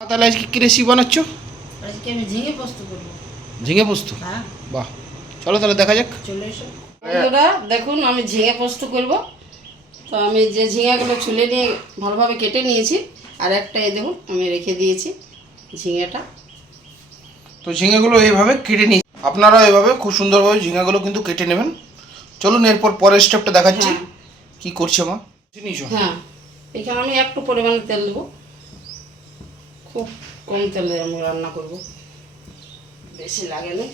তাহলে আজকে কী রেসিপি বানাচ্ছ? আজকে আমি ঝিঙে পোস্ত করব। ঝিঙে পোস্ত? হ্যাঁ। বাহ। চলো তাহলে দেখা যাক। চলে এসো। বন্ধুরা দেখুন আমি ঝিঙে পোস্ত করব। তো আমি যে ঝিঙেগুলো ছুলে নিয়ে ভালোভাবে কেটে নিয়েছি আর একটা এই দেখুন আমি রেখে দিয়েছি ঝিঙেটা। তো ঝিঙেগুলো এইভাবে কেটে নিই। আপনারা এভাবে খুব সুন্দরভাবে ঝিঙেগুলো কিন্তু কেটে নেবেন। চলুন এরপর পরের স্টেপটা দেখাচ্ছি। হ্যাঁ। কি করছে মা? হ্যাঁ। এখানে আমি একটু পরিমাণে তেল দেবো। খুব কম তেলে আমি রান্না করব। বেশি লাগে না।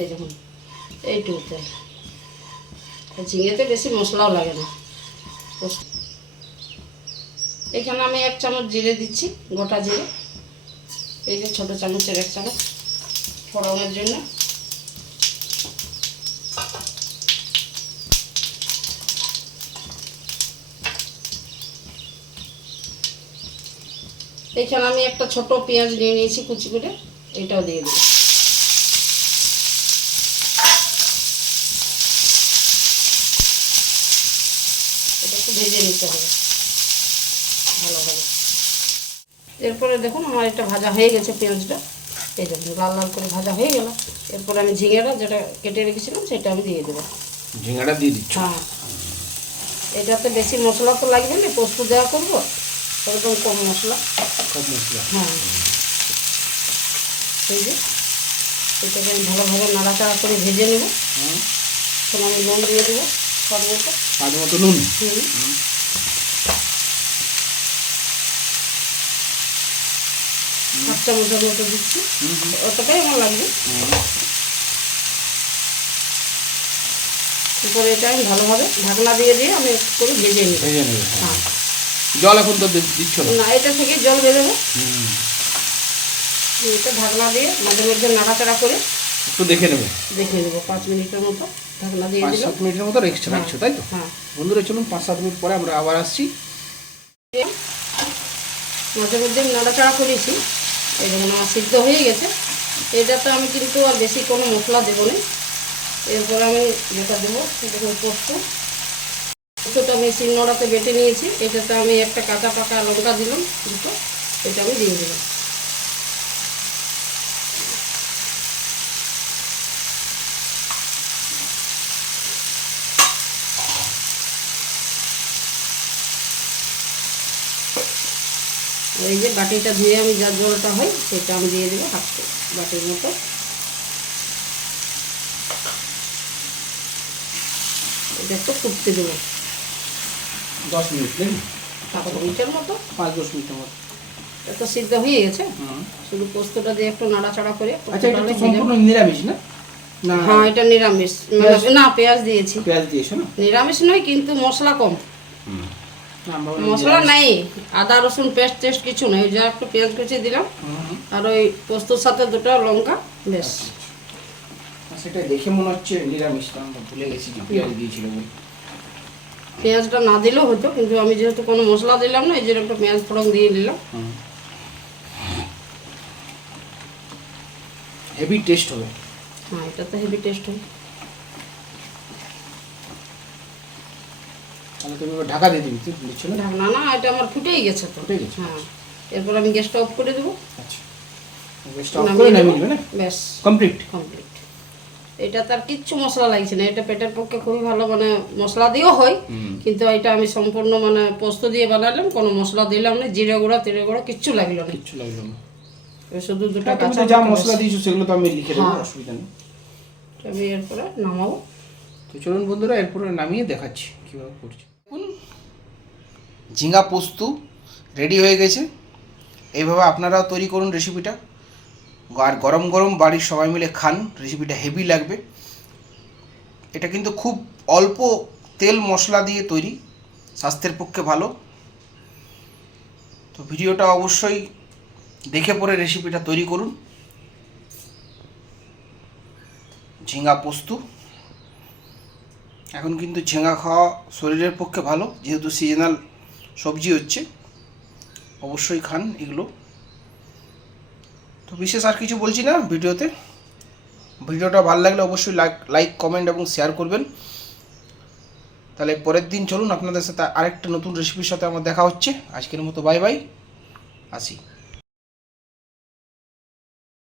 এই দেখুন, এইটুকু তেল। ঝিঙেতে বেশি মশলাও লাগে না। এখানে আমি এক চামচ জিরে দিচ্ছি, গোটা জিরে। এই যে ছোটো চামচের এক চামচ ফোড়নের জন্য। এখানে আমি একটা ছোট পেঁয়াজ নিয়ে নিয়েছি কুচি করে এটাও দিয়ে দেবো। এটা একটু ভেজে নিতে হবে ভালোভাবে। এরপরে দেখুন আমার এটা ভাজা হয়ে গেছে পেঁয়াজটা। এই দেখুন লাল লাল করে ভাজা হয়ে গেল। এরপরে আমি ঝিঙেটা যেটা কেটে রেখেছিলাম সেটা আমি দিয়ে দেবো। ঝিঙেটা দিয়ে দিচ্ছ? হ্যাঁ। এটাতে বেশি মশলা তো লাগবে না পোস্ত দেওয়া করব। একদম কম মশলা। খুব মশলা। হ্যাঁ। এই যে এটাকে আমি ভালোভাবে নাড়াচাড়া করে ভেজে নেব। তখন আমি নুন দিয়ে দেবো স্বাদ মতো। স্বাদ মতো নুন? হুম। হাফ চামচের মতো দিচ্ছি। অতটাই আমার লাগবে। এরপরে এটা আমি ভালোভাবে ঢাকনা দিয়ে দিয়ে আমি একটু করে ভেজে নিই ভেজে নেবে হ্যাঁ। হ্যাঁ জল এখন তো দিচ্ছ না। না এটা থেকে জল বেরোবো হুম। এটা ঢাকনা দিয়ে মাঝে মধ্যে নাড়াচাড়া করে একটু দেখে নেবে। দেখে দেবো পাঁচ মিনিটের মতো ঢাকনা দিয়ে পাঁচ দিলাম সাত মিনিটের মতো রেখেছো রাখছো তাই তো? হ্যাঁ। বন্ধুরা চলুন পাঁচ সাত মিনিট পরে আমরা আবার আসছি। মাঝে মধ্যে নাড়াচাড়া করেছি এই দেখুন আমার সিদ্ধ হয়ে গেছে। এটাতে আমি কিন্তু আর বেশি কোনো মশলা দেবো না। এরপর আমি যেটা দেবো সেটা পোস্ত। পোস্তটা আমি শিলনোড়াতে বেটে নিয়েছি। এটাতে আমি একটা কাঁচা পাকা লঙ্কা দিলাম, দুটো। এটা আমি দিয়ে দিলাম। এই যে বাটিটা ধুয়ে আমি যা জলটা হয়, সেটা আমি দিয়ে দেবো হাফ বাটির মতো। এটা একটু ফুটতে দেবো। দশ মিনিট নেই পাঁচ মিনিটের মতো? পাঁচ দশ মিনিটের মতো। এটা সিদ্ধ হয়ে গেছে? হুম। শুধু পোস্তটা দিয়ে একটু নাড়াচাড়া করে আচ্ছা এটা সম্পূর্ণ নিরামিষ না? না। হ্যাঁ এটা নিরামিষ। মানে- না পেঁয়াজ দিয়েছি। পেঁয়াজ দিয়েছ না? নিরামিষ নয় কিন্তু মশলা কম। মশলা নাই আদা রসুন পেস্ট টেস্ট কিছু নেই যা একটু পেঁয়াজ কুচি দিলাম। আর ওই পোস্তর সাথে দুটো লঙ্কা বেশ সেটা দেখে মনে হচ্ছে নিরামিষ ভুলে গেছি পেঁয়াজ দিয়েছিল বলে। পেঁয়াজটা না দিলেও হতো কিন্তু আমি যেহেতু কোনো মশলা দিলাম না এই জন্য একটা পেঁয়াজ ফোড়ন দিয়ে দিলাম। হেভি টেস্ট হবে। হ্যাঁ এটা তো হেভি টেস্ট হবে। তাহলে তুমি ঢাকা দিয়ে দিবি না? ঢাকনা না এটা আমার ফুটেই গেছে তো। ফুটে গেছে? হ্যাঁ এরপর আমি গ্যাসটা অফ করে দেবো। আচ্ছা। গ্যাসটা অফ করে নামিয়ে দিবে না? ব্যাস। কমপ্লিট কমপ্লিট এটা তার কিচ্ছু মশলা লাগছে না। এটা পেটের পক্ষে খুবই ভালো মানে মশলা দিয়েও হয় কিন্তু এটা আমি সম্পূর্ণ মানে পোস্ত দিয়ে বানালাম কোনো মশলা দিলাম না জিরে গুঁড়া তিরে গুঁড়া কিচ্ছু লাগল না। কিচ্ছু লাগল না। শুধু দুটো হ্যাঁ, কাঁচা যা মশলা। দিয়েছ সেগুলো তো আমি লিখে দেবো হ্যাঁ। অসুবিধা নেই। আমি এরপরে নামাবো। তো চলুন বন্ধুরা এরপরে নামিয়ে দেখাচ্ছি কীভাবে করছি। ঝিঙ্গা পোস্ত রেডি হয়ে গেছে। এইভাবে আপনারাও তৈরি করুন রেসিপিটা। আর গরম গরম বাড়ির সবাই মিলে খান রেসিপিটা হেভি লাগবে। এটা কিন্তু খুব অল্প তেল মশলা দিয়ে তৈরি, স্বাস্থ্যের পক্ষে ভালো। তো ভিডিওটা অবশ্যই দেখে পরে রেসিপিটা তৈরি করুন। ঝিঙ্গা পোস্ত। এখন কিন্তু ঝিঙ্গা খাওয়া শরীরের পক্ষে ভালো, যেহেতু সিজনাল সবজি হচ্ছে, অবশ্যই খান এগুলো। তো বিশেষ আর কিছু বলছি না ভিডিওতে। ভিডিওটা ভালো লাগলে অবশ্যই লাইক লাইক কমেন্ট এবং শেয়ার করবেন। তাহলে পরের দিন চলুন আপনাদের সাথে আরেকটা নতুন রেসিপির সাথে আমার দেখা হচ্ছে। আজকের মতো বাই বাই আসি।